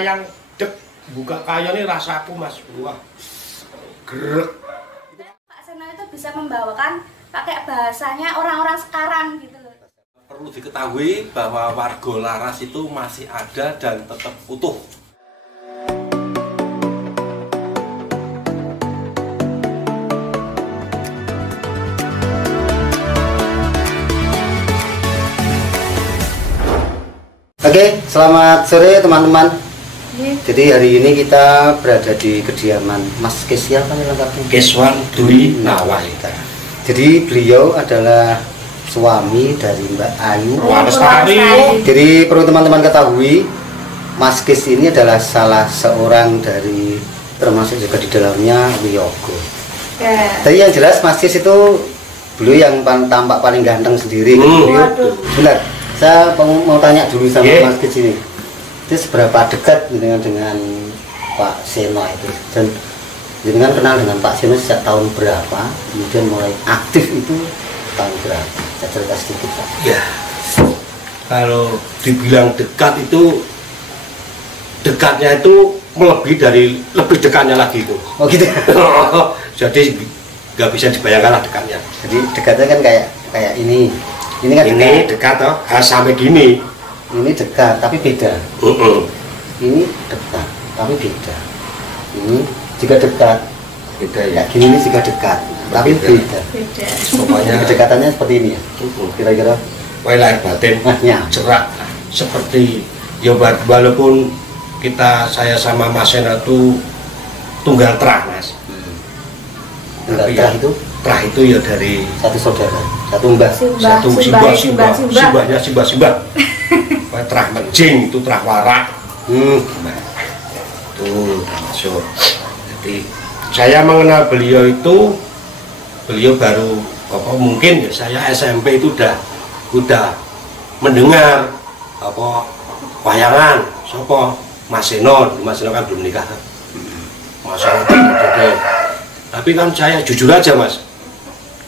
wayang dek buka kayu ini rasaku Mas. Wah. Grek. Pak Seno itu bisa membawakan pakai bahasanya orang-orang sekarang gitu loh. Perlu diketahui bahwa warga Laras itu masih ada dan tetap utuh. Oke, selamat sore teman-teman. Jadi hari ini kita berada di kediaman Mas Kes, siapa nih lengkapnya? Keswan Dwi Nawahita. Jadi beliau adalah suami dari Mbak Ayu. Lestari. Jadi perlu teman-teman ketahui, Mas Kes ini adalah salah seorang dari, termasuk juga di dalamnya Wiyogo. Jadi yang jelas Mas Kes itu beliau yang tampak paling ganteng sendiri. Benar. Saya mau tanya dulu sama Mas Kes ini, itu seberapa dekat dengan Pak Seno itu, dan dengan kenal dengan Pak Seno sejak tahun berapa, kemudian mulai aktif itu tahun berapa? Saya cerita sedikit Pak. Ya, kalau dibilang dekat itu, dekatnya itu melebihi dari lebih dekatnya lagi itu. Oh gitu. Jadi nggak bisa dibayangkan lah dekatnya. Jadi dekatnya kan kayak ini. Ini kan ini dekat toh, sampai gini. Ini dekat tapi beda. Ini dekat tapi beda. Ini juga dekat. Beda ya. Gini ini juga dekat tapi beda. Pokoknya kedekatannya seperti ini ya. Kira-kira. Lahir batin. Cerak seperti ya walaupun saya sama Mas Seno itu tunggal terah Mas. Tunggal terah itu? Terah itu ya dari satu saudara, satu mbah, simbahnya simbah. Terah menjing itu terah warak. Nah, itu masuk. Jadi saya mengenal beliau itu, beliau baru mungkin ya saya SMP itu udah mendengar wayangan sopo Mas Seno kan belum nikah. Mas Seno tapi kan saya jujur aja Mas,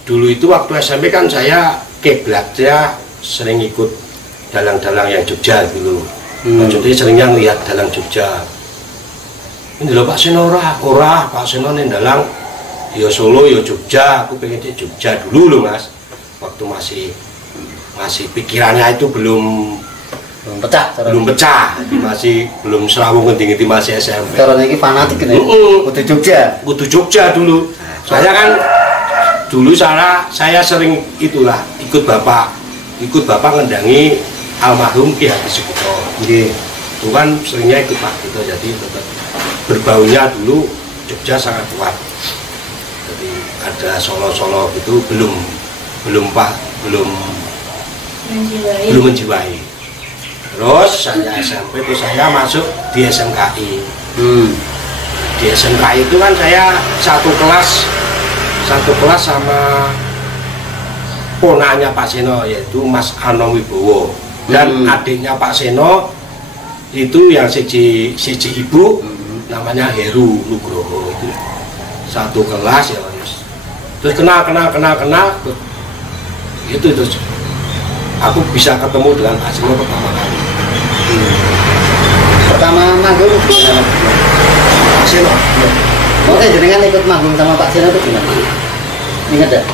dulu itu waktu SMP kan saya keblatnya sering ikut dalang-dalang yang Jogja dulu. Jadi seringnya ngeliat dalang Jogja. Ini loh Pak Seno ora Pak Seno nih dalang ya Solo ya Jogja, aku pengen di Jogja dulu loh Mas. Waktu masih pikirannya itu belum pecah, jadi masih belum serawung ngendi-ngendi masih SMP. Cara ini fanatik ini. Kudu Jogja dulu. Saya kan dulu saya sering ikut bapak ngendangi almarhum Ki Hadi Sugito. Itu kan seringnya ikut Pak gitu, jadi tetap berbaunya dulu Jogja sangat kuat. Jadi ada solo-solo gitu belum menjiwai. Terus saya SMP itu saya masuk di SMKI. Di SMKI itu kan saya satu kelas sama ponaknya Pak Seno, yaitu Mas Ano Wibowo, dan adiknya Pak Seno itu yang siji ibu namanya Heru Nugroho. Itu satu kelas ya terus kenal itu terus aku bisa ketemu dengan Pak Seno pertama kali. Pertama manggung gimana? Pak Seno. Oke, jenengan ikut manggung sama Pak Seno itu gimana? Ingat gak?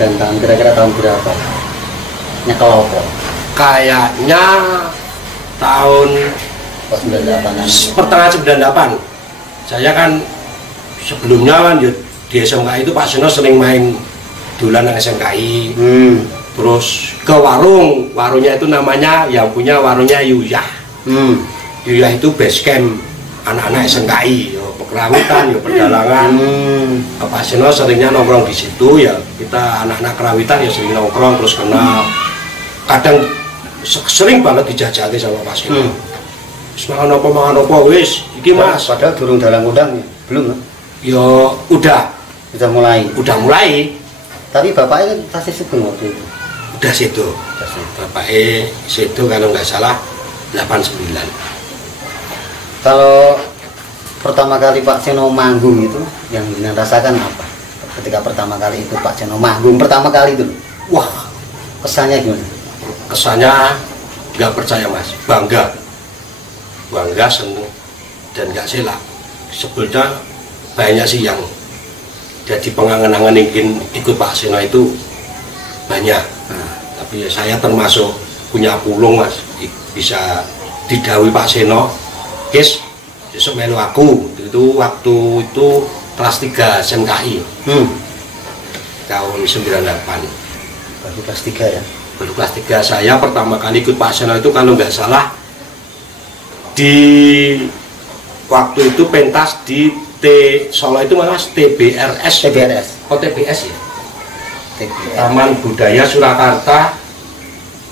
Dan kira-kira tahun berapa? Nyekel apa? Kayaknya tahun 98-an. Pertengahan 98. Saya kan sebelumnya kan di SMKI itu Pak Seno sering main dolanan SMKI. Terus ke warungnya itu namanya, yang punya warungnya Yuyah. Yuyah itu base camp anak-anak SMKI, kerawitan, pedalangan. Pak Seno seringnya nongkrong di situ ya, kita anak-anak kerawitan ya sering nongkrong terus kenal. Kadang sering banget dijajaki sama Pak Seno. Mangan apa wis, iki Mas. Padahal durung dalang undang ya, belum? Ya udah mulai. Tapi bapaknya kan tasih Sugeng waktu itu. Udah situ. Bapaknya situ kalau nggak salah 89. Kalau pertama kali Pak Seno manggung itu yang dirasakan apa? Ketika pertama kali itu Pak Seno manggung pertama kali itu, wah kesannya gimana? Kesannya nggak percaya Mas, bangga. bangga, seneng, dan nggak selak. Sebetulnya banyak sih yang jadi pengangen-angen ingin ikut Pak Seno itu banyak. Tapi ya saya termasuk punya pulung mas, bisa didhawuhi Pak Seno, Kis, besok melu aku. Itu waktu itu kelas 3 SMKI tahun 98. Baru kelas 3 ya? Baru kelas 3 saya pertama kali ikut Pak Seno itu kalau nggak salah di waktu itu pentas di Solo itu mas TBRS. Oh TBS ya? Taman Budaya Surakarta.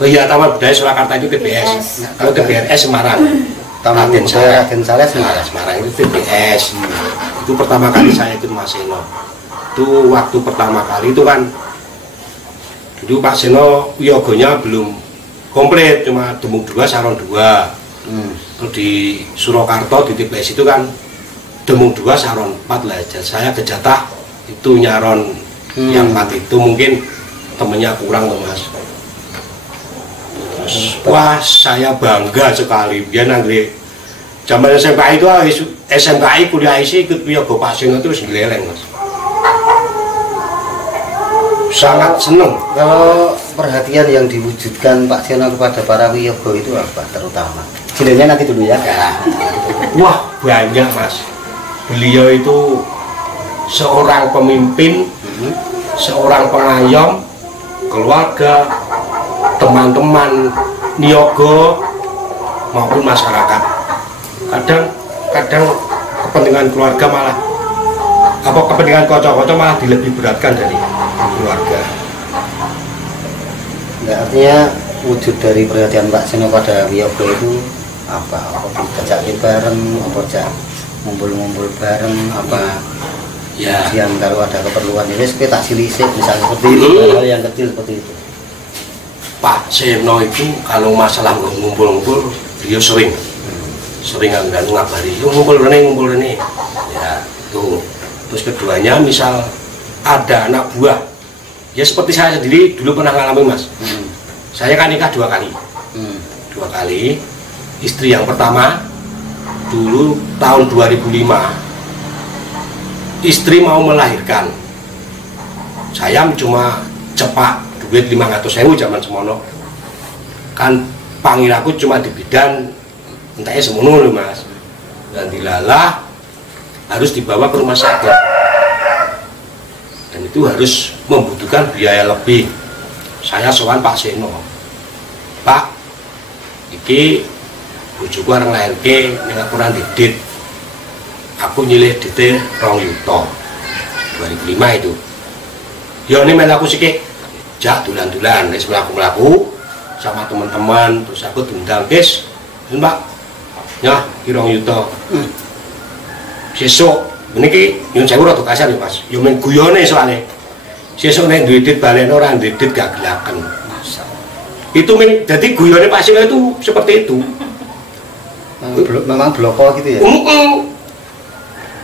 Oh iya, Taman Budaya Surakarta itu TBS. Kalau TBRS Semarang. Taman Budaya Raden Saleh Semarang itu TBS. Itu pertama kali saya ikut Mas Seno. Itu waktu pertama kali itu kan dulu Pak Seno yogonya belum komplit, cuma Demung 2 Saron 2. Terus di Surakarta di TBS itu kan Demung 2 Saron 4 lah. Saya kejatah itu nyaron yang 4 itu mungkin temennya kurang tuh mas. Terus wah saya bangga sekali biar nanti zaman SMKI itu SMKI kuliah isi ikut Wiyogo Pak Seno terus geleleng mas. Sangat seneng. Kalau perhatian yang diwujudkan Pak Seno kepada para wiyogo itu apa terutama? Jilenya nanti dulu ya. Wah banyak mas. Beliau itu seorang pemimpin, seorang pengayom, keluarga, teman-teman niaga maupun masyarakat. Kadang kepentingan keluarga malah kepentingan kocok-kocok malah dilebih beratkan dari keluarga. Nggak, artinya wujud dari perhatian Pak Seno pada wiyogo itu apa? Apa diajakin bareng, apa ngumpul-ngumpul bareng, apa ya yang kalau ada keperluan ini kita silisik misalnya seperti itu, hal yang kecil seperti itu. Pak Seno itu kalau masalah ngumpul-ngumpul beliau sering ngabari, ngumpul Rene ya tuh. Terus keduanya misal ada anak buah ya seperti saya sendiri dulu pernah ngalami mas. Saya kan nikah 2 kali. 2 kali. Istri yang pertama dulu tahun 2005 istri mau melahirkan, saya cuma cepak duit 500.000 zaman semono kan, panggil aku cuma di bidan entahnya semono loh mas, dan dilalah harus dibawa ke rumah sakit dan itu harus membutuhkan biaya lebih. Saya sowan Pak Seno, Pak iki bojoku areng lairke nek aku ora didit, aku nyilih dite 2 yuta 2005 itu. Ya ini main aku sikik jak dulan-dulan wis mlaku-mlaku sama teman-teman, terus aku diundang Kis, Mbak. Ya, 2 yuta. Sesuk meniki nyun sewu rada kasar ya Mas. Ya men guyone soalnya. Sesuk nek duwe dit baleno ora duwe dit gak gelaken. Itu jadi guyone Pak Seno itu seperti itu. Memang bloko gitu ya.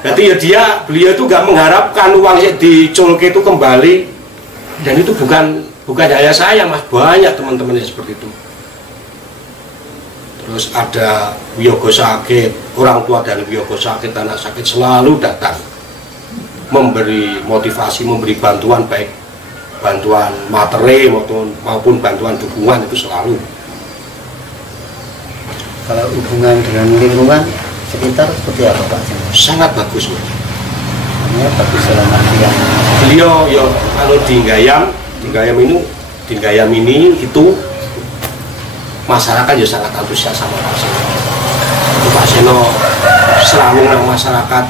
Jadi ya beliau itu gak mengharapkan uang yang diculke itu kembali, dan itu bukan hanya saya mas, banyak teman-teman yang seperti itu. Terus ada wiyogo sakit, orang tua dari wiyogo sakit, anak sakit selalu datang memberi motivasi, memberi bantuan, baik bantuan materi maupun bantuan dukungan, itu selalu. Kalau hubungan dengan lingkungan sekitar seperti apa Pak? Sangat bagus mas. Ini bagus dalam artian beliau ya kalau di Gayam ini itu masyarakat ya sangat antusias sama Pak Seno. Pak Seno selalu dengan masyarakat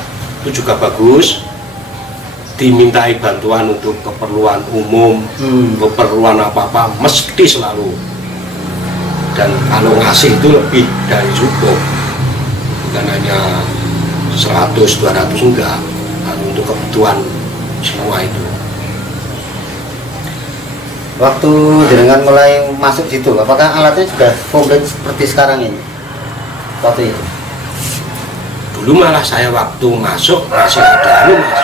itu juga bagus, dimintai bantuan untuk keperluan umum, keperluan apa-apa mesti selalu. Dan kalau ngasih itu lebih dari cukup, bukan hanya 100-200 enggak, untuk kebutuhan semua itu. Waktu dengan mulai masuk situ, apakah alatnya sudah komplit seperti sekarang ini? Waktu itu? Dulu malah saya waktu masuk masih ada mas,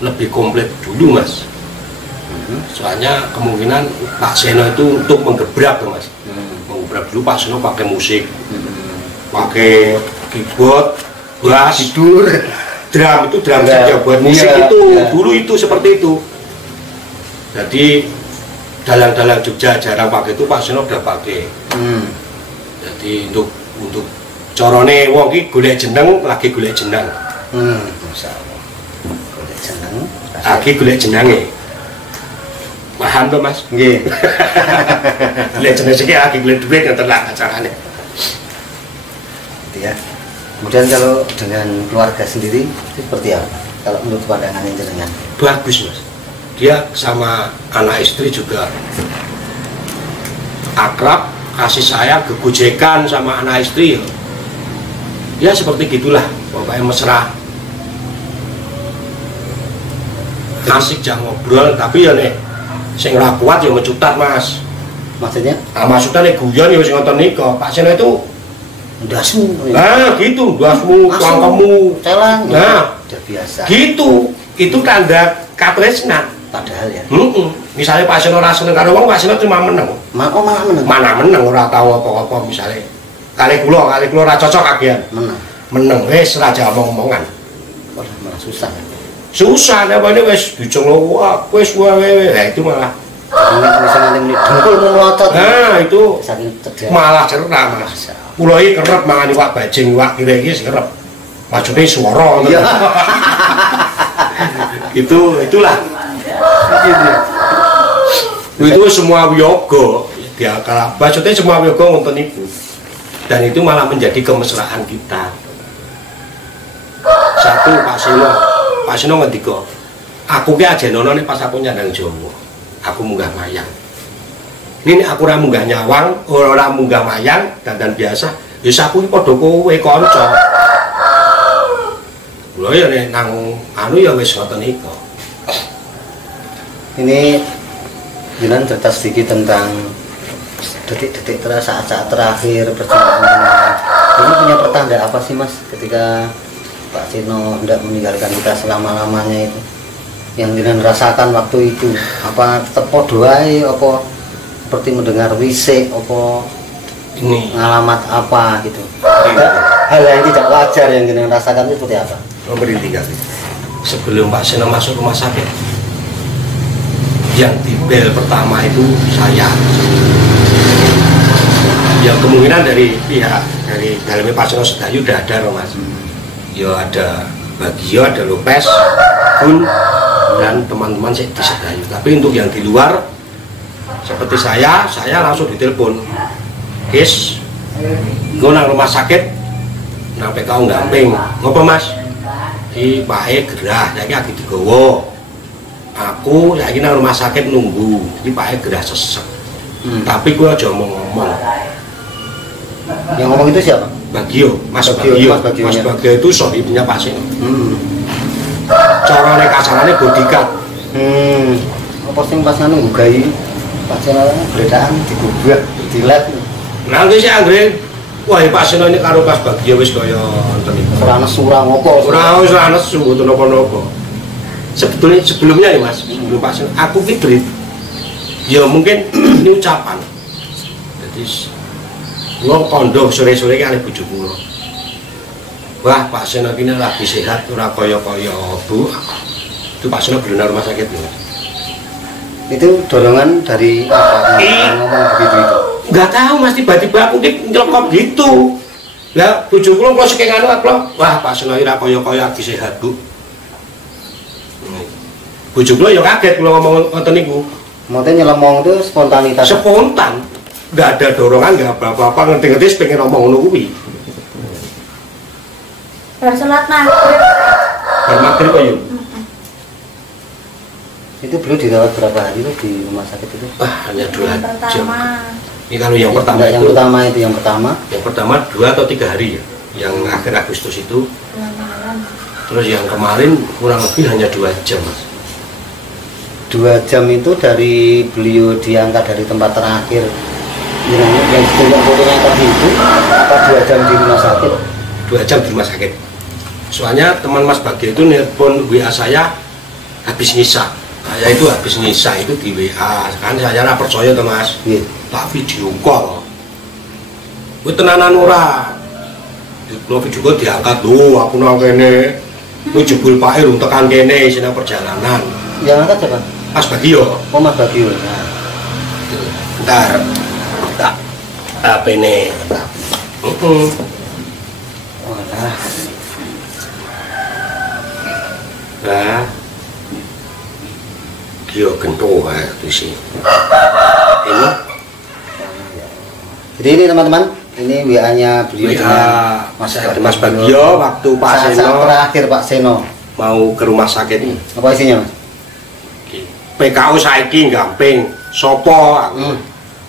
lebih komplit dulu mas. Soalnya kemungkinan Pak Seno itu untuk menggebrak tuh mas. Menggebrak dulu Pak Seno pakai musik. pakai keyboard, bass, tidur, drum itu drum saja buat musik iya, itu iya. dulu itu seperti itu. Jadi dalang-dalang Jogja jarang pakai itu, Pak Seno udah pakai. Jadi untuk corone wong ki golek jeneng lagi golek jeneng. Masyaallah. Golek jeneng. Lagi golek jenenge. Paham to Mas? Nggih. Golek jeneng iki lagi golek duit ngoten lah carane. Gitu ya. Kemudian kalau dengan keluarga sendiri itu seperti apa? Kalau menurut pandangan jenengan? Bagus Mas. Dia sama anak istri juga akrab, kasih sayang, gegojekan sama anak istri. Ya seperti gitulah, pokoknya mesra. Asik jangan ngobrol, tapi ya nih sing ora kuat ya mencutat Mas. Maksudnya? Nah, maksudnya nih guyon ya sing ngoten nika. Pak Seno itu ndasmu. nah gitu, ndasmu, cangkemmu. Celang. Nah, udah biasa. gitu. Itu tanda katresnan. Padahal ya. Misalnya Pak Seno ora seneng karo wong, Pak Seno cuma meneng. Malah menang. Mana meneng ora tahu apa-apa misalnya. Kali kula ora cocok kagian. Meneng wis raja omong-omongan. Malah susah. Susah namanya wis dicenglo wis wae. Nah itu malah Ini dengkul melotot. nah itu Saking cerdas. malah cerah Mas. Kula iki kerep mangan iwak bajing, iwak kire iki kerep. Maksudnya swara. Iya. Itulah. Itu semua wiyoga dia kalau maksudnya semua wiyoga ngonten itu. Dan itu malah menjadi kemesraan kita. Satu Pak Seno ngendika, aku ki ajenana pas aku nyandang Jawa. Aku munggah mayang. Ini aku ora munggah nyawang, ora munggah mayang, dandan biasa. Ya aku ki padha kowe kanca. Lho ya nek nang anu ya wis ngoten iku. Ini Jinan cerita sedikit tentang detik-detik saat-saat terakhir perjalanan. Ini punya pertanda apa sih Mas ketika Pak Seno hendak meninggalkan kita selama-lamanya itu? Yang Jinan rasakan waktu itu apa tetap doai apa seperti mendengar wisik apa Ini ngalamat apa gitu? Hal yang tidak wajar yang Jinan rasakan itu seperti apa? memberi tinggal. Sebelum Pak Seno masuk rumah sakit, yang di bel pertama itu saya. Ya kemungkinan dari pihak dari dalamnya Pak Seno Sedayu udah ada Mas. Ya ada Bagio, ada Lopez, Kun, dan teman-teman di Sedayu. Tapi untuk yang di luar seperti saya langsung ditelepon. Kis, gue nang rumah sakit, nang PKU Gamping. Ngopo Mas? Di Pahe gerah, lagi lagi digowo. Aku lagi nang rumah sakit nunggu, di Pahe gerah sesek. Tapi gue aja ngomong. Yang ngomong itu siapa? Bagio, Mas Bagio itu sohibnya Pak Seno. Cara kasarannya bodyguard. Apa sih pas nunggu gai Pak Seno beredaan digubrak, dilek. Nanti sih Andre, wah Pak Seno ini karo Mas Bagio wis kaya nonton itu. Ora surang ngopo. Ora nesu napa-napa. Sebetulnya sebelumnya nih Mas, sebelum Pak Seno, aku ki ya mungkin ini ucapan. Jadi lo kondo sore-sore kali bojo kula. Wah, Pak Seno ini lagi sehat, ora kaya-kaya Bu. Itu Pak Seno belum rumah sakit ya. Itu dorongan dari apa? Ngomong begitu itu. Enggak tahu Mas, tiba-tiba aku nyelokop gitu. Lah bojo kula kok saking anu aku, wah Pak Seno ora kaya-kaya lagi sehat, Bu. Bojo kula ya kaget kula ngomong ngoten niku. Maksudnya nyelemong itu spontanitas. Spontan. Enggak ada dorongan, enggak apa-apa, ngerti-ngerti pengen ngomong ngono kuwi. Bar salat maghrib. Bar maghrib kok ya. Itu beliau dirawat berapa hari itu di rumah sakit itu? Hanya 2 jam. Pertama. Ini kalau yang pertama yang itu. pertama itu yang pertama. Yang pertama 2 atau 3 hari ya. Yang akhir Agustus itu. Terus yang kemarin kurang lebih hanya 2 jam Mas. 2 jam itu dari beliau diangkat dari tempat terakhir yang fotonya tadi itu apa 2 jam di rumah sakit? 2 jam di rumah sakit. Soalnya teman Mas Bagio itu nelpon WA saya habis ngisa. Saya itu habis ngisa itu di WA. Kan saya ora percaya to Mas. Iya. Tak video call. Kuwi tenanan ora. Lo juga diangkat lu, aku nang kene. Lu jebul Pak Ir tekan kene sini perjalanan. Yang angkat siapa? Mas Bagio. Oh Mas Bagio. Nah. Bentar. Tak apa ini? Walah. Nah. Gio kento di sini. Ini. Jadi ini teman-teman, ini WA-nya beliau dengan Mas Bagio waktu Pak saat Seno terakhir Pak Seno mau ke rumah sakit ini. Apa isinya Mas? PKU saiki gamping sopo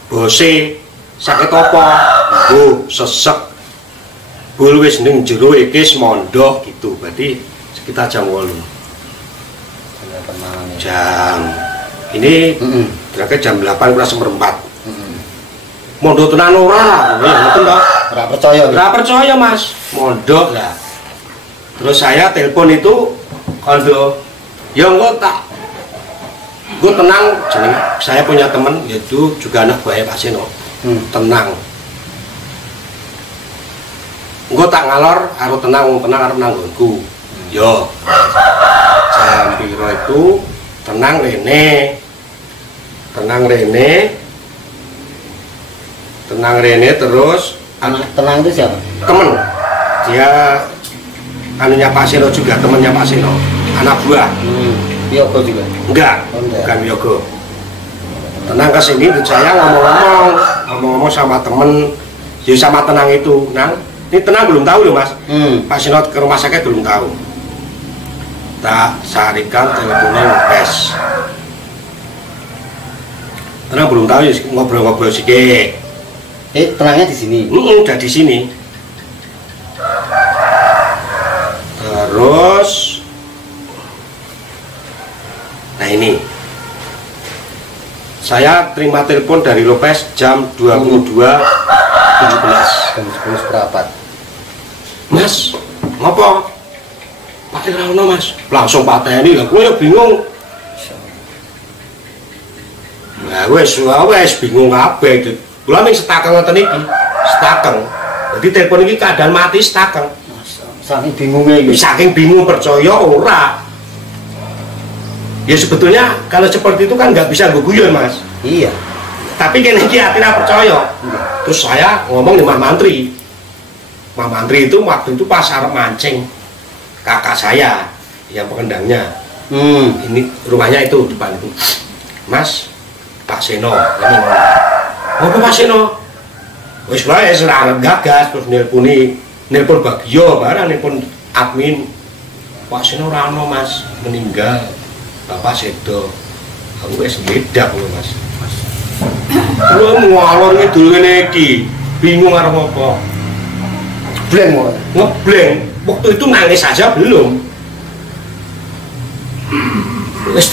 bose sakit apa bu sesek bul wis ning jero iki mondok gitu. Berarti sekitar jam 8 jam ini terakhir jam 8 kurang seperempat. Mondok tenan ora ya ngoten toh. Ora percaya. Ora percaya Mas mondok lah. Terus saya telepon itu kondo ya engko tak gue tenang, jeneng saya punya teman yaitu juga anak buahnya Pak Seno. Tenang. Gue tak ngalor, harus tenang harus nanggonku. Yo. Jam piro itu tenang Rene. Tenang Rene terus tenang itu siapa? Temen. Dia anunya Pak Seno juga, temannya Pak Seno. Anak buah. Yogo juga? Enggak, bukan Yogo. Tenang ke sini, saya ngomong-ngomong sama temen, ya sama tenang itu, Nang. Ini tenang belum tahu loh Mas. Pak Sino ke rumah sakit belum tahu. Tak sarikan teleponnya ngepes. Tenang belum tahu, ya ngobrol-ngobrol sedikit. Tenangnya di sini? Udah di sini. Terus. Nah ini saya terima telepon dari Lopez jam 22.17 jam 10 seperempat. Mas, ngapa? Pak Tirauno Mas, langsung pateni lah, gue ya bingung. Nah wes bingung kabeh itu. Kula ning setakeng ngoten iki, setakeng. Jadi telepon iki keadaan mati setakeng. Saking bingungnya iki. Saking bingung percaya ora. Ya sebetulnya kalau seperti itu kan nggak bisa guyon Mas. Iya. Tapi kan ini akhirnya percaya. Terus saya ngomong di Mas Mantri. Mas Mantri itu waktu itu pas arep mancing kakak saya yang pengendangnya. Ini rumahnya itu depan itu. Mas, Pak Seno. Apa Pak Seno? Wis wae serang gagas terus nelpon Bagio barang nelpon admin. Pak Seno ora ono Mas, meninggal. Bapak sedo, aku wis ngedak lho Mas. Lu ngalor ngidul ngene iki, bingung arep apa. Ngebleng. Waktu itu nangis aja belum. Wis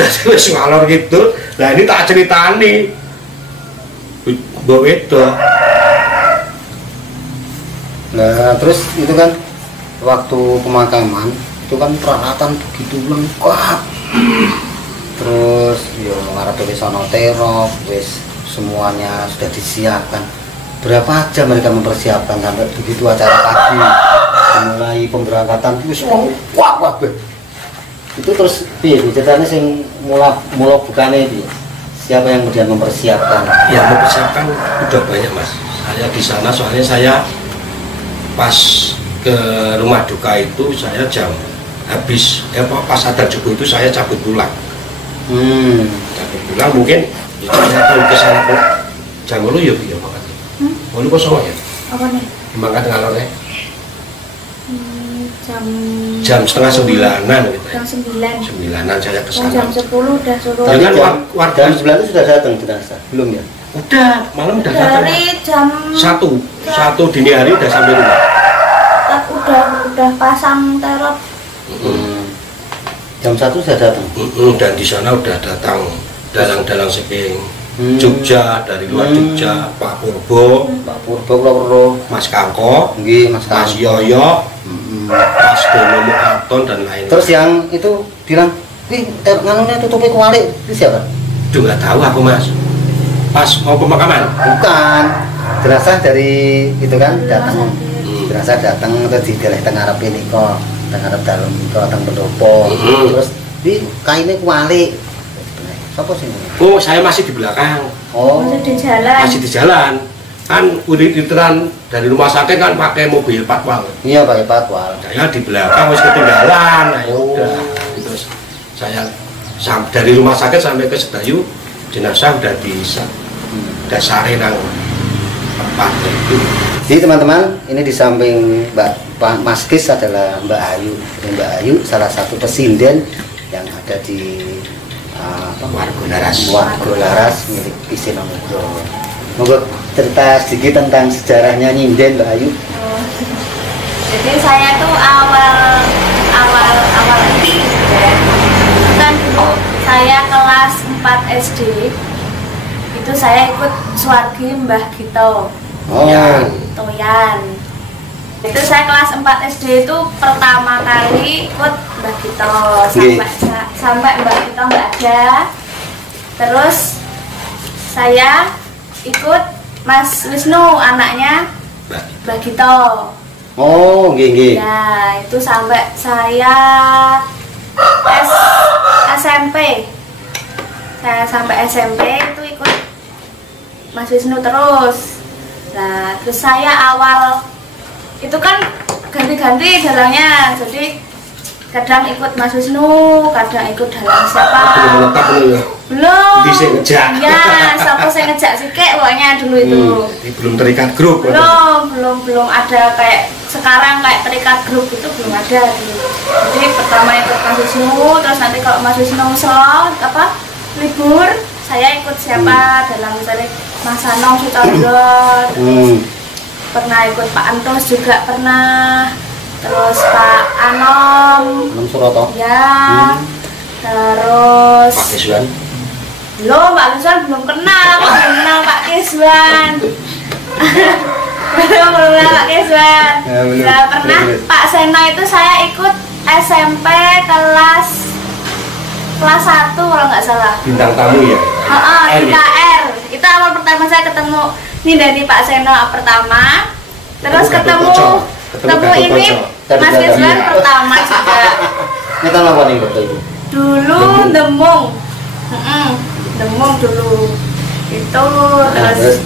ngalor gitu. Lah ini tak ceritani. Mbok itu. Nah, terus itu kan waktu pemakaman itu kan peralatan begitu lengkap. Terus yo ngarep wis ana terop, wis semuanya sudah disiapkan. Berapa jam mereka mempersiapkan sampai begitu acara pagi mulai pemberangkatan wis wah kabeh. Itu terus piye ceritanya sing mula bukane iki? Siapa yang kemudian mempersiapkan? Ya mempersiapkan udah banyak Mas. Saya di sana soalnya saya pas ke rumah duka itu saya jam habis pas ada Juku itu saya cabut pulang. Cabut pulang mungkin itu saya kalau ke sana kok jam lu ya banget. Lu kosong ya? Apa nih? Mangkat ngalornya? Jam setengah 9-an gitu ya. Jam 9. 9-an saya ke sana. Jam 10 udah suruh. Tapi warga jam 9 itu sudah datang jenazah? Belum ya? Udah, malam udah datang. Dari jam 1 dini hari udah sampai rumah. Udah pasang terop. Jam 1 sudah datang? Dan di sana udah datang dalang-dalang saking Jogja, dari luar Jogja, Pak Purbo, Mas Kangko, Mas Yoyo, Mas Dono Mukaton dan lain-lain. Terus yang itu bilang, nganunya tutupnya kualik, itu siapa? Duh nggak tahu aku Mas. Pas mau pemakaman? Bukan, jenazah dari itu kan datang. jenazah datang terus dideleh teng arep nika, teng arep dalem nika teng pendopo. Terus di kaine kuwalik. Sapa sing Oh, saya masih di belakang. Oh, Masih di jalan. Masih di jalan. Kan unit-uniteran dari rumah sakit kan pakai mobil patwal. iya pakai patwal. Saya di belakang wis ketinggalan. Nah, ya udah. Terus saya dari rumah sakit sampai ke Sedayu, jenazah udah dasari nang tempat itu. Jadi teman-teman, ini di samping Pak Maskis adalah Mbak Ayu. Jadi Mbak Ayu salah satu pesinden yang ada di Warga Laras milik Pisino Nugroho. Monggo cerita sedikit tentang sejarahnya nyinden Mbak Ayu. Jadi saya tuh awal kan dulu saya kelas 4 SD itu saya ikut suwargi Mbah Gito. Toyan. Itu saya kelas 4 SD itu pertama kali ikut Mbah Gito sampai Mbah Gito nggak ada. Terus saya ikut Mas Wisnu anaknya Mbah Gito. Oh, nggih. Ya, itu sampai saya SMP. Saya sampai SMP itu ikut Mas Wisnu terus. Nah, terus saya awal itu kan ganti-ganti dalangnya. Jadi kadang ikut Mas Wisnu, kadang ikut dalang siapa? Belum. Bisa ngejak. Ya, siapa saya ngejak sih kek pokoknya dulu itu. Jadi belum terikat grup. Belum ada kayak sekarang kayak terikat grup itu belum ada dulu. Jadi pertama ikut Mas Wisnu, terus nanti kalau Mas Wisnu libur, saya ikut siapa dalam misalnya Mas Anong Sutondo, pernah ikut Pak Antos juga pernah, terus Pak Anom Suroto. ya, terus Pak Kiswan. belum, Pak Kiswan belum kenal, aku belum kenal Pak Kiswan. belum kenal Pak Kiswan. Ya, pernah Pak Seno itu saya ikut SMP kelas 1 kalau nggak salah. Bintang tamu ya. Di KR. Itu awal pertama saya ketemu ini dari Pak Seno pertama. Terus ketemu ini Mas Kiswan pertama juga. Kita apa nih Bapak Ibu? Dulu Demung. Demung dulu. Itu terus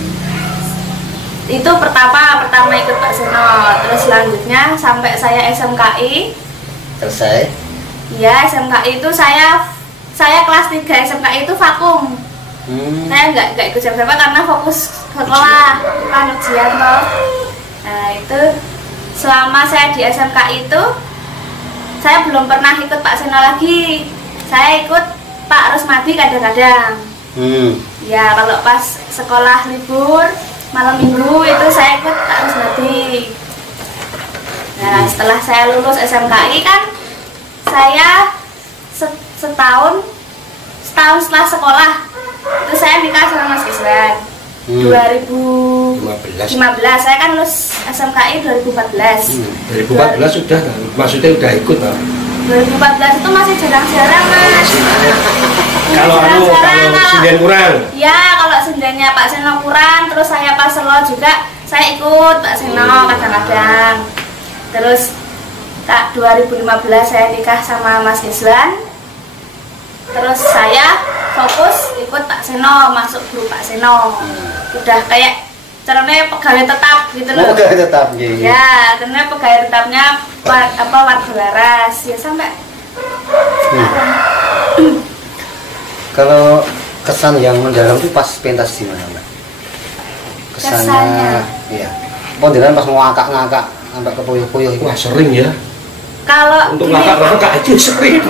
itu pertama ikut Pak Seno. Terus selanjutnya sampai saya SMKI. Selesai. Iya, SMKI itu saya kelas 3 SMKI itu vakum. Saya nggak ikut siapa karena fokus sekolah, kan ujian loh. Nah itu selama saya di SMKI itu saya belum pernah ikut Pak Seno lagi. Saya ikut Pak Rusmadi kadang-kadang. Ya kalau pas sekolah libur malam minggu itu saya ikut Pak Rusmadi. Nah setelah saya lulus SMKI kan saya setahun setelah sekolah itu saya nikah sama Mas Kiswan. 2015 saya kan lulus SMKI 2014. 2014 sudah kan? Maksudnya udah ikut kan? 2014 itu masih jarang-jarang Mas. Kalau sinden kurang. Ya kalau sindennya Pak Seno kurang, terus saya pas selo juga saya ikut Pak Seno kadang-kadang. Terus 2015 saya nikah sama Mas Kiswan. Terus saya fokus ikut Pak Seno, masuk grup Pak Seno. Udah kayak caranya pegawai tetap gitu loh. Pegawai tetap gitu. Ya, karena pegawai tetapnya Warga Laras ya sampai. Kalau kesan yang mendalam itu pas pentas di mana, Mbak? Kesannya. Iya. Ponderan pas mau ngakak sampai ke puyuh-puyuh itu. Wah sering ya. Kalau untuk gini, ngakak aja sering.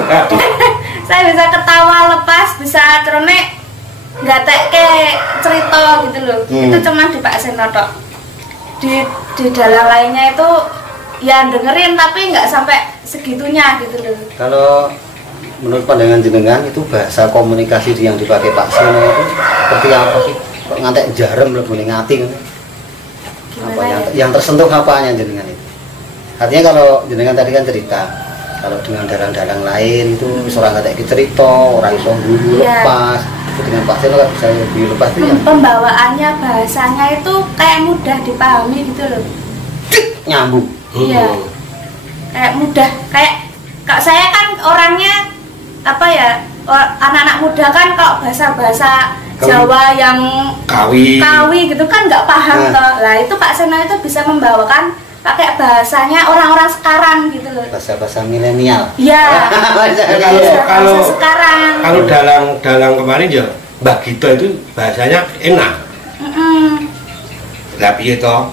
saya bisa ketawa lepas, bisa terus nggak kayak cerita gitu loh. Itu cuma di Pak Seno tok. Di dalam lainnya itu ya dengerin tapi nggak sampai segitunya gitu loh. Kalau menurut pandangan jenengan itu bahasa komunikasi yang dipakai Pak Seno itu seperti apa sih? Kok ngantek jarem lebih ngati apa yang tersentuh apanya jenengan itu? Artinya kalau jenengan tadi kan cerita kalau dengan dalang-dalang lain itu seorang ngantek cerita, orang iso dulu lepas. Dengan Pak Seno kan bisa lebih lepas itu pembawaannya bahasanya itu kayak mudah dipahami gitu loh. nyambung. Iya. Kayak mudah, kayak kak saya kan orangnya apa ya? Anak-anak muda kan kalau bahasa-bahasa Jawa yang kawi gitu kan nggak paham toh. Lah itu Pak Seno itu bisa membawakan pakai bahasanya orang-orang sekarang gitu loh. Bahasa-bahasa milenial. Iya. Kalau sekarang. Kalau dalang kemarin ya Mbak Gita itu bahasanya enak. Lah piye toh?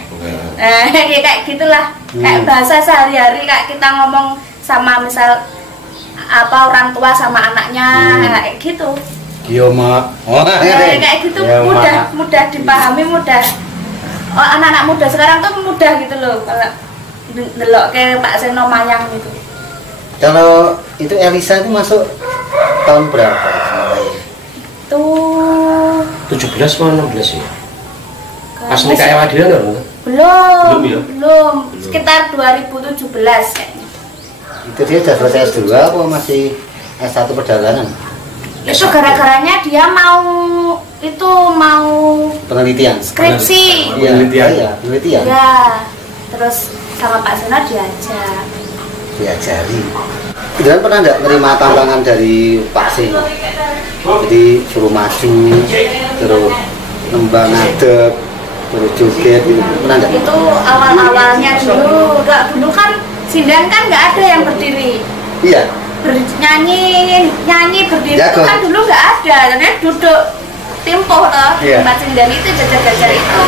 Kayak gitulah. Kayak bahasa sehari-hari kayak kita ngomong sama misal apa orang tua sama anaknya kayak gitu. Iya, Mak. Kayak gitu mudah dipahami, mudah. Oh, anak-anak muda sekarang tuh mudah gitu loh kalau delok kayak Pak Seno Mayang gitu. Kalau itu Elisa itu masuk tahun berapa? Tuh 17 atau 16 ya? Pas nikah Wadina loh? Belum. Sekitar 2017 kayaknya. Itu dia sudah selesai S2 apa masih S1 perdagangan? Itu gara-garanya dia mau penelitian. Skripsi. Penelitian. Ya. Terus sama Pak Seno Diajari. Kalian pernah nggak terima tantangan dari Pak Seno? Jadi suruh maju, terus nembang ngadeg, terus joget, gitu. Pernah nggak? Itu awal-awalnya dulu kan Sindan kan nggak ada yang berdiri. Iya. Nyanyi berdiri ya, itu kan dulu nggak ada, karena duduk timpoh toh. Iya. Tempat Sindan itu jajar-jajar itu.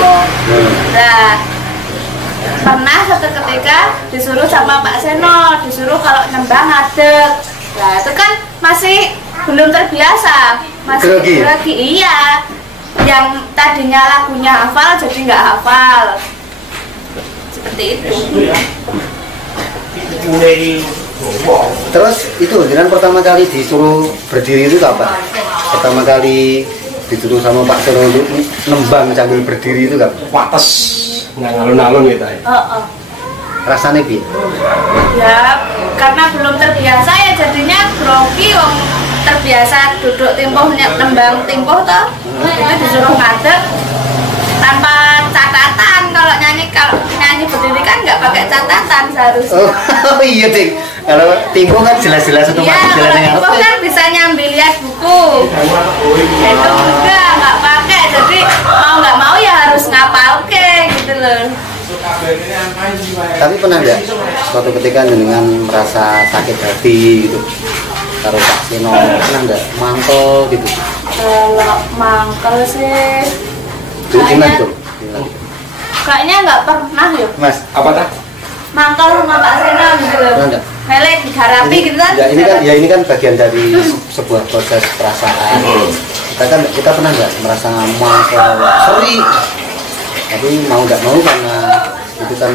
Nah, pernah satu ketika disuruh sama Pak Seno, disuruh kalau nembang ngadeg. Nah itu kan masih belum terbiasa, masih grogi. Iya, yang tadinya lagunya hafal jadi nggak hafal, seperti itu. Terus itu dengan pertama kali disuruh berdiri itu kapan? Pertama kali disuruh sama Pak Seno untuk nembang sambil berdiri itu kapan? Wates nggak ngalun-alun gitu ya. Rasanya bi? Ya karena belum terbiasa ya jadinya grogi. Wong terbiasa duduk timpoh nembang timpoh toh, itu disuruh ngadeg tanpa catatan. Kalau nyanyi berdiri kan nggak pakai catatan seharusnya. Oh iya ding, kalau timpoh kan jelas-jelas itu ya, kalau timpoh kan bisa nyambil lihat buku. Itu juga nggak pakai, jadi mau nggak mau ya harus ngapal gitu loh. Tapi pernah nggak suatu ketika dengan merasa sakit hati gitu karo Pak Seno, pernah nggak mangkel gitu? Kalau mangkel sih kayaknya nggak pernah ya Mas. Apa tak? Mangkel sama Pak Seno gitu loh. Melek digarapi gitu kan? Ini kan bagian dari sebuah proses perasaan. Kita pernah nggak merasa mangkel sering, tapi mau nggak mau karena itu kan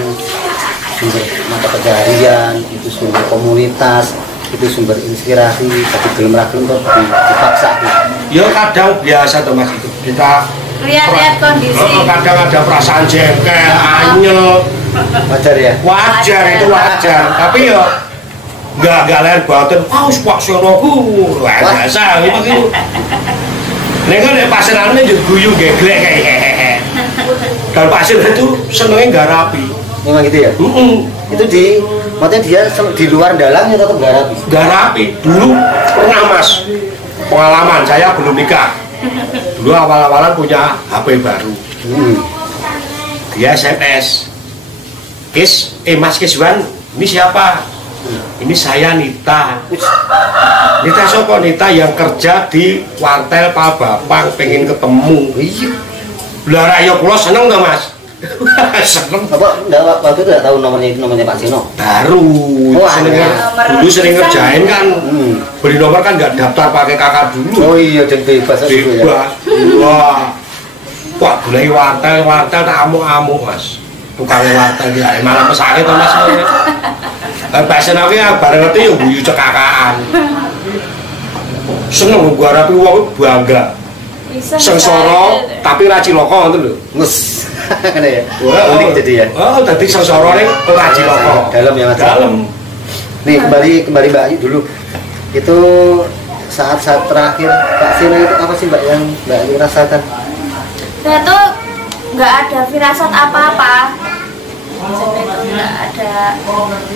sumber mata pencaharian, itu sumber komunitas, itu sumber inspirasi, tapi belum dipaksa gitu. Ya kadang biasa tuh Mas, itu kita lihat kondisi. Kadang ada perasaan jengkel, anyel. Wajar ya? Wajar, itu wajar. Tapi ya nggak lain batin. Pak Seno ku biasa gitu. Nek kan Pak Seno juga guyu geglek kayak. Kalau Pak Seno itu senengnya garapi. Memang gitu ya? Itu maksudnya dia di luar dalangnya tetap garapi? Garapi, dulu pernah Mas, pengalaman saya belum nikah. Dulu awal-awalan punya HP baru. Dia SMS. Mas Kiswan, ini siapa? Ini saya Nita. Nita siapa? Nita yang kerja di wartel Pak Bapang, pengen ketemu. Lah rakyat kula seneng to Mas. Seneng. Apa waktu itu enggak tahu nomornya Pak Seno? Baru. Dulu sering ngerjain kan. Beri nomor kan nggak daftar pakai kakak dulu. Oh iya, jadi bebas itu ya. Wah, gulai wartel tak amuk-amuk Mas. Tukang wartel ya malah pesake to Mas. Pak Seno ki bareng ngerti yo guyu cekakaan. Seneng gua rapi wong bangga. Sengsara tapi ra cilaka ngoten lho. Mus. Ngene ya. Unik jadi ya. Oh, dadi sengsara ning ora cilaka. Dalam ya Mas. Dalam. Nih kembali Mbak Ayu dulu. Itu saat-saat terakhir Pak Seno itu apa sih Mbak yang Mbak Ayu rasakan? Saya tuh nggak ada firasat apa-apa. SMP itu nggak ada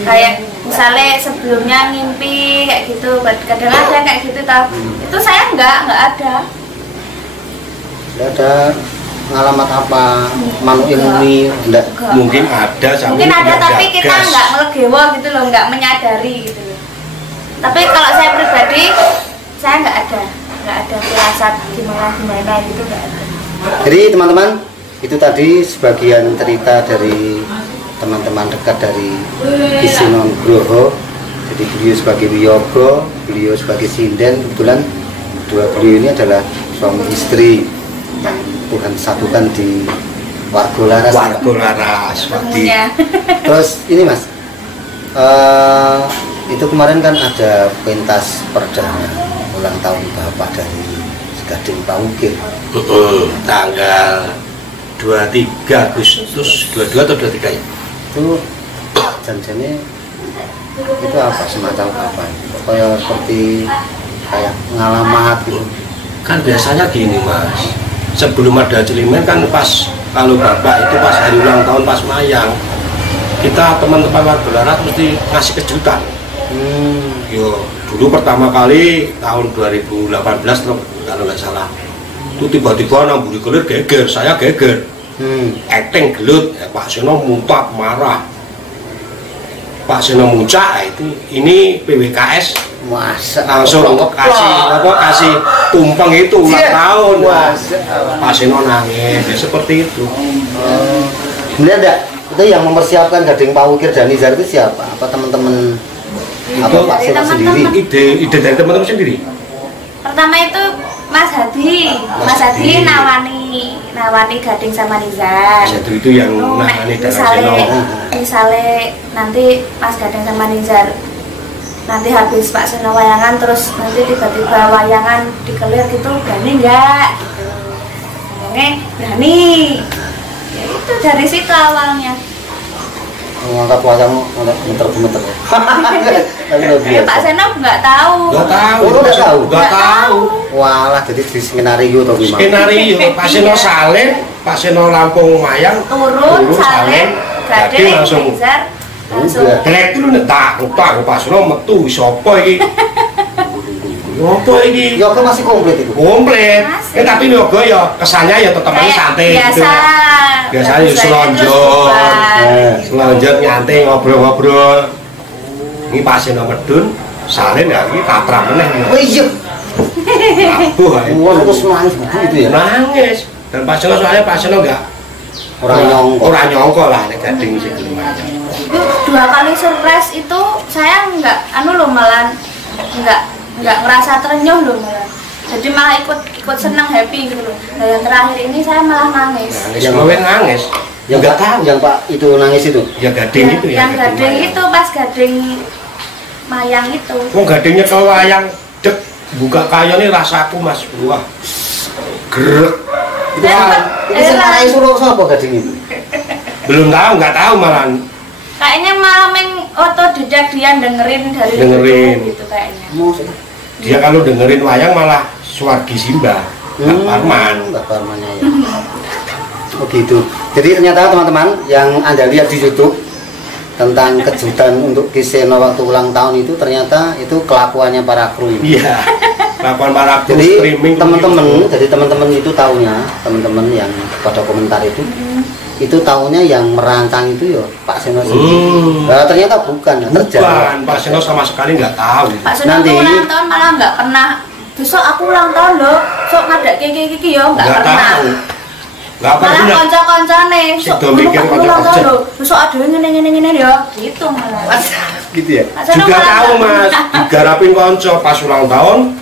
kayak misalnya sebelumnya ngimpi kayak gitu, kadang ada kayak gitu tau. Itu saya nggak ada. Nggak ada ngalamat apa, manuk mumi, enggak. Mungkin ada, Mungkin ada tapi kita nggak ngelegewo gitu loh, nggak menyadari gitu loh. Tapi kalau saya pribadi, saya nggak ada firasat gimana gitu, nggak ada. Jadi teman-teman, itu tadi sebagian cerita dari teman-teman dekat dari Kisinon Groho. Jadi beliau sebagai wiyoga, beliau sebagai sinden. Kebetulan dua beliau ini adalah suami istri yang Tuhan satukan di Wargolaras. Wargolaras. Terus ini Mas, itu kemarin kan ada pentas perdana ulang tahun Bapak dari Gading Pawukir. Tanggal 23 Agustus, 22 atau 23 ya? Itu janjinya itu apa, semacam apa? Kayak seperti kayak ngalamat gitu. Kan biasanya gini Mas, sebelum ada Celimen kan pas kalau Bapak itu pas hari ulang tahun pas mayang, kita teman-teman Wargolaras mesti ngasih kejutan. Yo, dulu pertama kali tahun 2018 kalau nggak salah, itu tiba-tiba nang buri kelir geger, saya geger. Acting gelut, ya, Pak Seno muntah marah. Pak Seno muncak, itu ini PWKS Masa langsung kasih tumpeng itu ulang tahun. Pak Seno nangis, ya, seperti itu. Sebenarnya enggak, itu yang mempersiapkan Gading Pawukir dan Nizar itu siapa? Apa teman-teman? Apa Pak Seno sendiri? Ide dari teman-teman sendiri. Pertama itu Mas Hadi nawani Gading sama Nizar. Itu yang nangani dari Seno. Misalnya nanti Mas Gading sama Nizar nanti habis Pak Seno wayangan, terus nanti tiba-tiba wayangan dikelir gitu, berani nggak? Gitu. Berani. Ya itu dari situ awalnya. Mengangkat wayang meter-meter. Ya, Pak Seno nggak tahu. Nggak tahu. Walah, jadi di skenario atau gimana? Skenario, Pak Seno salin, Pak Seno Lampung mayang, turun salin, Gading langsung. Delek dulu netak, Pak Seno metu sapa iki? Apa iki? Yoga masih komplit itu. Komplit. Tapi yoga ya kesannya ya tetap aja santai gitu. Biasanya selonjor nyantai ngobrol-ngobrol. Ini Pak Seno medun, salin ya iki katrap meneh. Oh iya. Wah, terus nangis begitu ya. Nangis. Dan Pak Seno soalnya Pak Seno enggak orang nyongko lah nek Gading sing gimana. Dua kali surprise itu saya enggak malah enggak ngerasa terenyuh loh malah. Jadi malah ikut senang, happy gitu loh. Nah, yang terakhir ini saya malah nangis. Nangis. Yang nggak tahu yang Pak itu nangis itu. Ya Gading itu ya. Yang Gading itu pas Gading mayang itu. Gadingnya kalau wayang dek buka kayone rasaku Mas. Wah. Grek. Itu nangis suruh sapa Gading itu? Belum tahu, nggak tahu malah. Kayaknya malah otodidak dia dengerin dari gitu kayaknya. Dia kalau dengerin wayang malah Suwargi Simba, Mbak Parman. Mbak Parmannya ya. Oh gitu. Jadi ternyata teman-teman yang Anda lihat di YouTube tentang kejutan untuk Kiseno waktu ulang tahun itu ternyata itu kelakuannya para kru. Iya. Kelakuan para kru jadi streaming. Teman-teman itu taunya, teman-teman yang pada komentar itu taunya yang merancang itu ya Pak Seno sendiri. Nah, ternyata bukan terjadi. Pak Seno sama sekali nggak tahu. Pak Seno ulang tahun malah nggak pernah. Besok aku ulang tahun loh. Sok ngadak kiki ya nggak pernah. Nggak pernah. Malah konco-koncone. Sok aku ulang tahun loh. Besok ada ngene ya. Gitu malah. Gitu ya. Juga tahu Mas. Digarapin konco pas ulang tahun.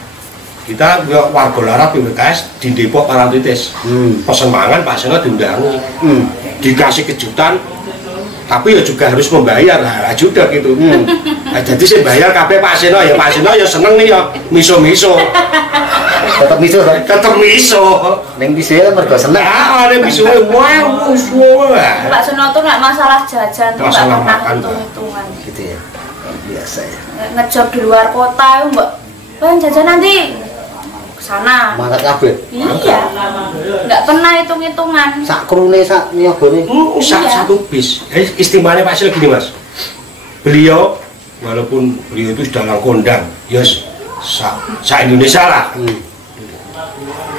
Kita Wargolaras PWKS di Depok Parangtritis. Pesen mangan Pak Seno diundangi. Dikasih kejutan, tapi ya juga harus membayar lah juga gitu. Nah, jadi saya bayar kabeh Pak Seno ya seneng nih ya miso-miso. Tetap miso. Neng miso kan mergo seneng. Ah, neng miso wow. Pak Seno tuh nggak masalah jajan tuh nggak pernah hitung-hitungan. Gitu ya. Biasa ya. Ngejob di luar kota ya Mbak. Jajan nanti. ke sana. Mangkat kabeh. Iya. Enggak pernah hitung-hitungan. Sak krune sak niyogane. Satu bis. Istimewanya Pak Sil gini Mas. Beliau walaupun beliau itu sudah lang kondang, ya sa Indonesia lah.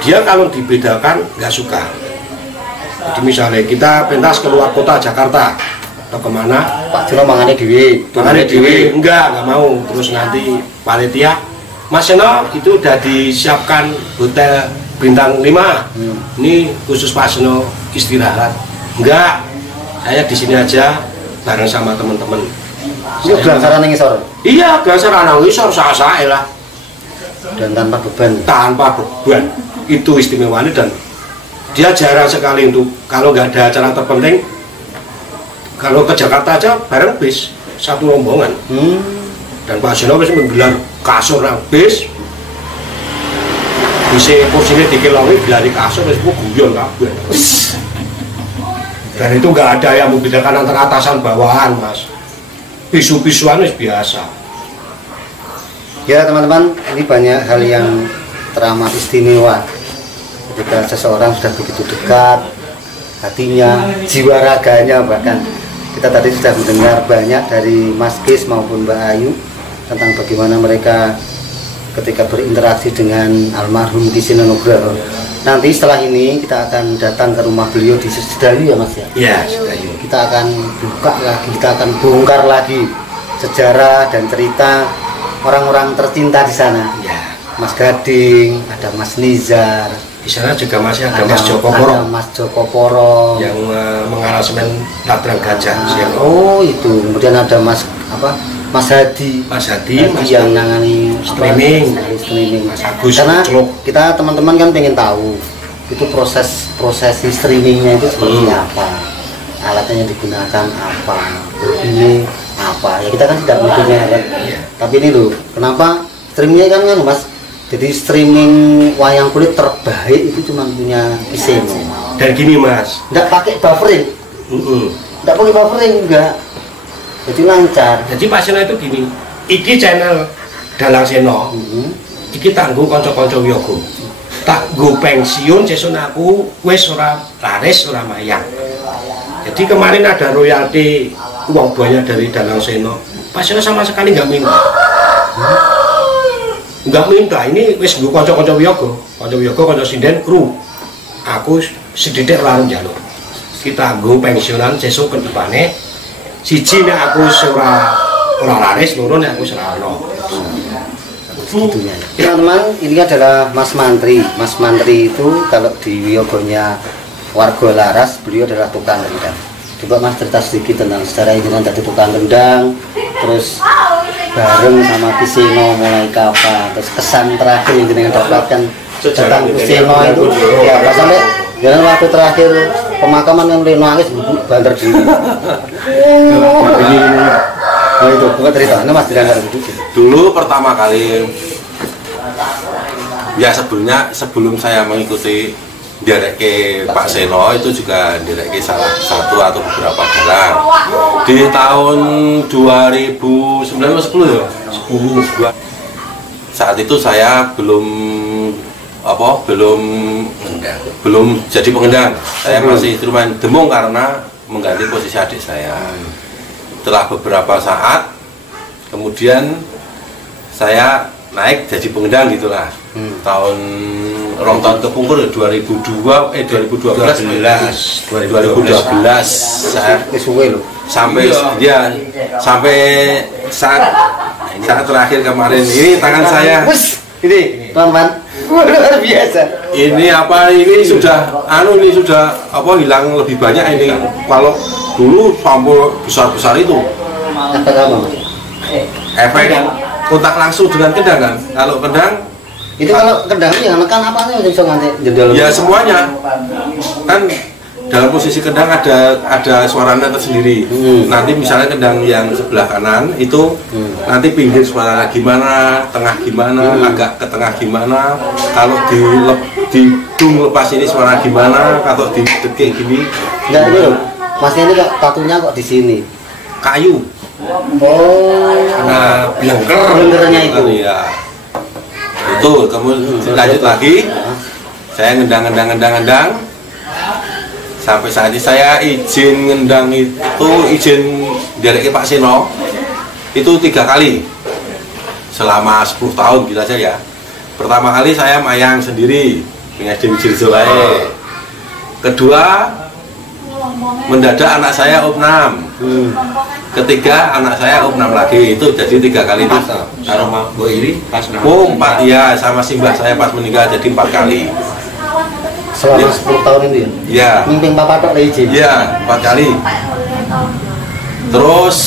Dia kalau dibedakan nggak suka. Jadi misalnya kita pentas keluar kota Jakarta atau kemana, Pak Jono mangane dhewe. enggak mau. Terus nanti panitia, Mas Seno itu udah disiapkan hotel bintang 5. Ini khusus Pak Seno istirahat. Enggak, saya di sini aja bareng sama teman-teman. Ini gelansaran ning isor. Iya, gelansaran nang isor sah-sah lah. Dan tanpa beban. Tanpa beban. Itu istimewanya dan dia jarang sekali untuk kalau nggak ada acara terpenting. Kalau ke Jakarta aja bareng bis satu rombongan. Dan Pak Seno wis menggelar kasur nang bis. Bisa kursinya dikelongi gelari kasur wis guyon kabeh. Dan itu nggak ada yang membedakan antara atasan bawahan, Mas. Pisu-pisuan wis biasa. Ya teman-teman, ini banyak hal yang teramat istimewa ketika seseorang sudah begitu dekat hatinya, jiwa raganya. Bahkan kita tadi sudah mendengar banyak dari Mas Kis maupun Mbak Ayu tentang bagaimana mereka ketika berinteraksi dengan almarhum Kiseno Nugroho. Nanti setelah ini kita akan datang ke rumah beliau di Sedayu ya Mas ya? Iya, Sedayu. Kita akan buka lagi, kita akan bongkar lagi sejarah dan cerita orang-orang tercinta di sana. Ya. Mas Gading, ada Mas Nizar. Di sana juga masih ada Mas Joko Poro. Ada Mas Joko Poro yang mengarasimen Ladang Gajah. Oh itu, kemudian ada Mas Mas Hadi. Mas Hadi yang nangani streaming. Mas Agus. Karena kita teman-teman kan pengen tahu itu proses streamingnya itu seperti apa, alatnya yang digunakan apa, ini apa. Ya kita kan tidak mungkinnya kan. Tapi ini loh, kenapa streamingnya kan Mas? Jadi streaming wayang kulit terbaik itu cuma punya Kiseno. Dan gini Mas, nggak pakai buffering, nggak pakai buffering enggak. Jadi lancar. Jadi Pak Seno itu gini, iki channel Dalang Seno, iki tanggung konco-konco Wiyogo. Tak go pensiun sesun aku wis ora laris ora mayang. Jadi kemarin ada royalti uang banyak dari Dalang Seno. Pak Seno sama sekali nggak minta. Nggak minta, ini wis nggo kanca-kanca Wiyogo. Kanca Wiyogo, kanca sinden kru. Aku sedikit larang njaluk. Kita nggo pensiunan sesuk ke depane. Siji nek aku ora laris, loro nek aku ora ono. Teman-teman, ini adalah Mas Mantri. Mas Mantri itu kalau di Wiyogonya warga Laras, beliau adalah tukang rendang. Coba Mas cerita sedikit tentang sejarah ini dari tukang rendang, terus bareng sama Kiseno mulai kapan, terus kesan terakhir yang dengan dapatkan tentang Kiseno itu ya pas sampai jalan waktu terakhir pemakaman yang mulai nangis banter diri. Oh itu bukan ceritanya Mas Diranggar dulu pertama kali ya sebelum saya mengikuti direke Pak Seno itu juga direke salah satu atau beberapa dalang di tahun 2009 atau 10 ya 10. Saat itu saya belum jadi pengendang, saya masih instrumen demung karena mengganti posisi adik saya. Setelah beberapa saat kemudian saya naik jadi pengendang gitulah. Tahun tahun kepungkur 2012 saya sampai saat terakhir kemarin ini tangan saya ini teman-teman luar biasa. Ini sudah hilang lebih banyak ini. Kalau dulu sampai besar itu efek kontak langsung dengan kendang kan. Kalau kendang itu kalau kendang yang nekan apa nih bisa nganti jendela? Ya semuanya kan dalam posisi kendang ada suaranya tersendiri. Nanti misalnya kendang yang sebelah kanan itu nanti pinggir suaranya gimana, tengah gimana, agak ke tengah gimana. Kalau di dung lepas ini suara gimana, kalau di dekik gini. Enggak ini loh. Masnya ini kok tatunya kok di sini? Kayu. Oh. Karena belengkernya itu. Iya. Betul, kemudian lanjut lagi. Saya ngendang. Sampai saat ini saya izin ngendang itu, izin dari Pak Seno itu 3 kali selama 10 tahun gitu aja ya. Pertama kali saya mayang sendiri dengan Dewi Jirjolai. Kedua, mendadak anak saya opnam. Ketiga, anak saya opnam lagi. Itu jadi 3 kali itu. Kalau Bu Iri pas 4 ya, sama simbah saya pas meninggal jadi 4 kali. Selama 10 tahun itu ya? Ya. Mimpin Papa tok izin? Ya, 4 kali. Terus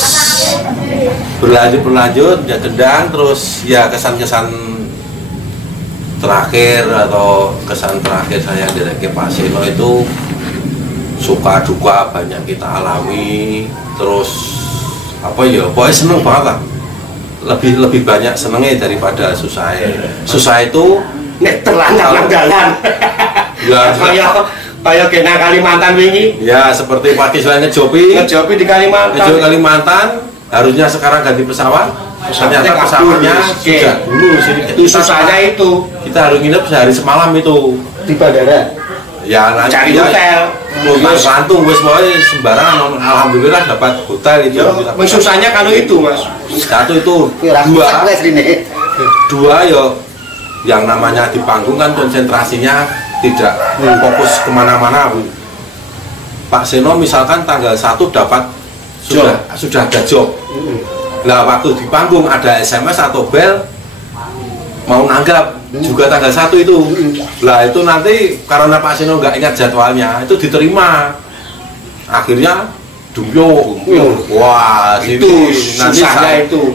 berlanjut ya gendang, terus ya kesan-kesan terakhir atau kesan terakhir saya dari Pak Seno itu suka duka banyak kita alami. Terus apa ya, pokoknya seneng banget lah. Lebih banyak senengnya daripada susah. Susah itu nek terlanjang dalan. Ya, kayak kena Kalimantan wingi. Ya, seperti Pak Kiswah ngejopi di Kalimantan. Harusnya sekarang ganti pesawat. Ternyata pesawatnya sudah dulu sini. Itu susahnya itu. Kita harus nginep sehari semalam itu di bandara. Ya, cari hotel. Lantung wis wae sembarangan. Alhamdulillah dapat hotel itu. Susahnya kalau itu, Mas. Satu itu, dua ya yang namanya di panggung kan konsentrasinya tidak fokus kemana-mana. Pak Seno misalkan tanggal 1 dapat sudah ada job. Nah, waktu di panggung ada SMS atau bel mau nanggap juga tanggal 1 itu. Lah itu nanti karena Pak Seno nggak ingat jadwalnya itu diterima. Akhirnya dumbyo. Wah, itu nanti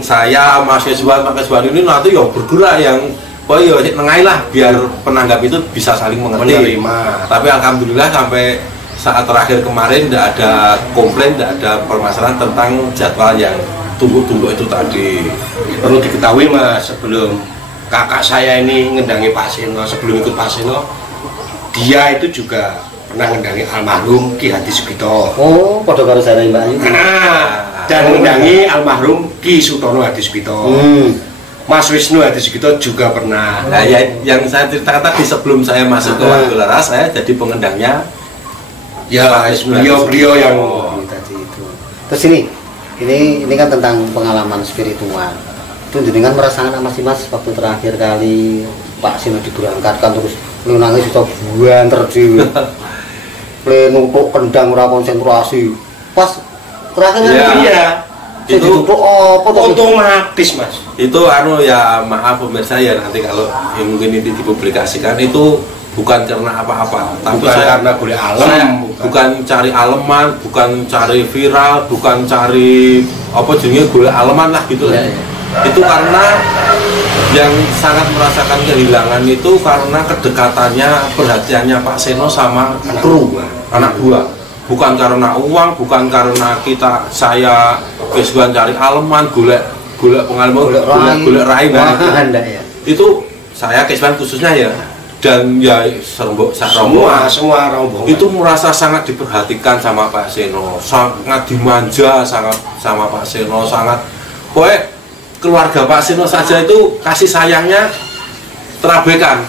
saya mahasiswa ini nanti ya bergerak yang ya nengai lah biar penanggap itu bisa saling mengerti. Tapi alhamdulillah sampai saat terakhir kemarin tidak ada komplain, tidak ada permasalahan tentang jadwal yang tunggu-tunggu itu tadi. Perlu diketahui Mas, sebelum kakak saya ini ngendangi Pak Seno, sebelum ikut Pak Seno, dia itu juga pernah ngendangi almarhum Ki Hadi Sugito. Oh, pada karo saya Mbak Ayu. Dan ngendangi almarhum Ki Sutono Hadi Sugito. Mas Wisnu Hadi Sugito juga pernah. Nah, yang saya ceritakan tadi sebelum saya masuk ke Warga Laras, saya jadi pengendangnya. Ya, beliau yang tadi itu. Terus ini kan tentang pengalaman spiritual. Itu jenengan merasakan apa sih Mas waktu terakhir kali Pak Seno diberangkatkan terus lu nangis itu banter dhewe. Numpuk kendang ora konsentrasi. Pas terakhir iya. Itu otomatis Mas. Itu ya maaf pemirsa ya nanti kalau mungkin ini dipublikasikan itu bukan karena apa-apa, tapi bukan karena boleh alam, bukan cari aleman, bukan cari viral, bukan cari apa jenisnya boleh aleman lah gitu ya. Itu karena yang sangat merasakan kehilangan itu karena kedekatannya, perhatiannya Pak Seno sama kru, anak buah. Bukan karena uang, bukan karena saya kesukaan cari aleman, golek pengalaman, golek rai. Itu saya kesukaan khususnya ya. Dan ya semua rombongan itu merasa sangat diperhatikan sama Pak Seno, sangat dimanja sama Pak Seno, sangat pokoknya keluarga Pak Seno saja itu kasih sayangnya terabaikan.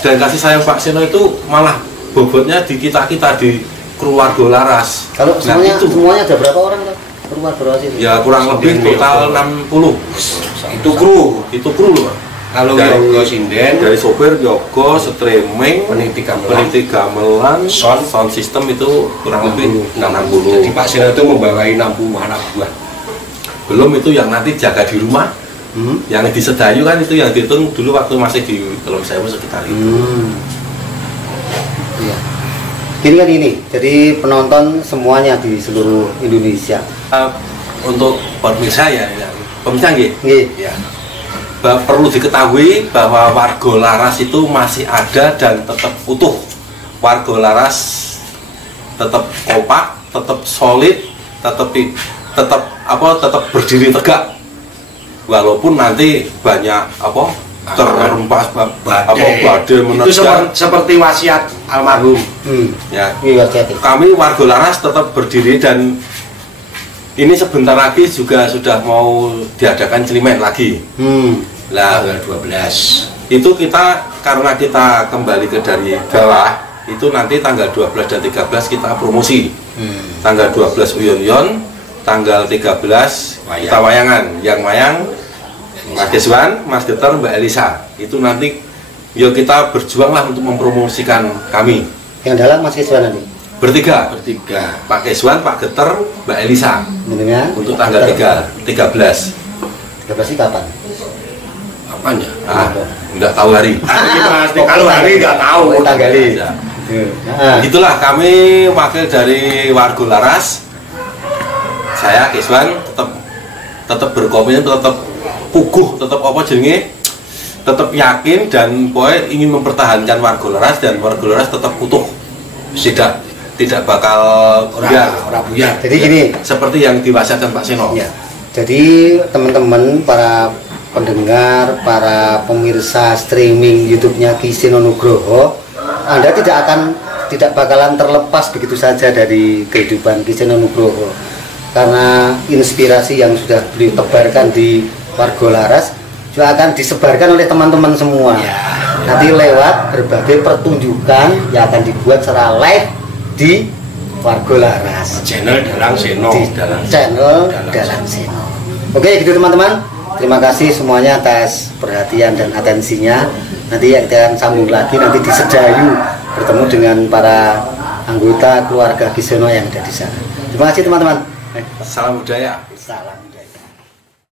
Dan kasih sayang Pak Seno itu malah bobotnya di kita di keluarga Laras. Kalau semuanya ada berapa orang keluarga Laras itu? Ya kurang lebih total 60. Itu kru loh. Kalau Yogo Sinden dari sopir, Yogo, streaming, peneliti gamelan, sound system itu kurang lebih 60. Jadi Pak Seno itu membawai 60 anak buah. Belum itu yang nanti jaga di rumah, yang di Sedayu kan itu yang dihitung dulu waktu masih di Teluk Sewu sekitar itu. Iya. Ini, jadi penonton semuanya di seluruh Indonesia. Untuk pemirsa ya, pemirsa nggih. Ya. Perlu diketahui bahwa Warga Laras itu masih ada dan tetap utuh. Warga Laras tetap kompak, tetap solid, tetap berdiri tegak. Walaupun nanti banyak terhempas badai menerjang. Itu seperti wasiat almarhum. Ya. Kami Warga Laras tetap berdiri dan ini sebentar lagi juga sudah mau diadakan celimen lagi. Lah tanggal 12. Itu kita karena kita kembali ke dari bawah, itu nanti tanggal 12 dan 13 kita promosi. Tanggal 12 uyon-uyon, tanggal 13 kita wayangan. Yang wayang Mas Deswan, Mas Geter, Mbak Elisa. Itu nanti ya kita berjuanglah untuk mempromosikan kami. Yang dalam Mas Keswan nanti? Bertiga. Pak Keswan, Pak Geter, Mbak Elisa. Dengan untuk tanggal 13. 13 ini kapan? Kapan ya? Enggak tahu hari. Kalau hari enggak tahu tanggalnya. Itulah kami wakil dari Warga Laras. Saya Keswan tetap berkomitmen, tetap puguh, tetap apa jenenge, tetap yakin dan pokoknya ingin mempertahankan Warga Laras dan Warga Laras tetap utuh, tidak bakal buyar. Jadi gini, seperti yang diwasiatkan Pak Seno. Ya. Jadi teman-teman para pendengar, para pemirsa streaming YouTube-nya Ki Seno Nugroho, Anda tidak bakalan terlepas begitu saja dari kehidupan Ki Seno Nugroho, karena inspirasi yang sudah beliau tebarkan di Warga Laras juga akan disebarkan oleh teman-teman semua. Nanti lewat berbagai pertunjukan yang akan dibuat secara live di Warga Laras, channel Dalang Seno, di channel Dalang Seno. Oke, gitu teman-teman. Terima kasih semuanya atas perhatian dan atensinya. Nanti kita akan sambung lagi nanti di Sedayu, bertemu dengan para anggota keluarga Ki Seno yang ada di sana. Terima kasih teman-teman. Salam budaya. Salam.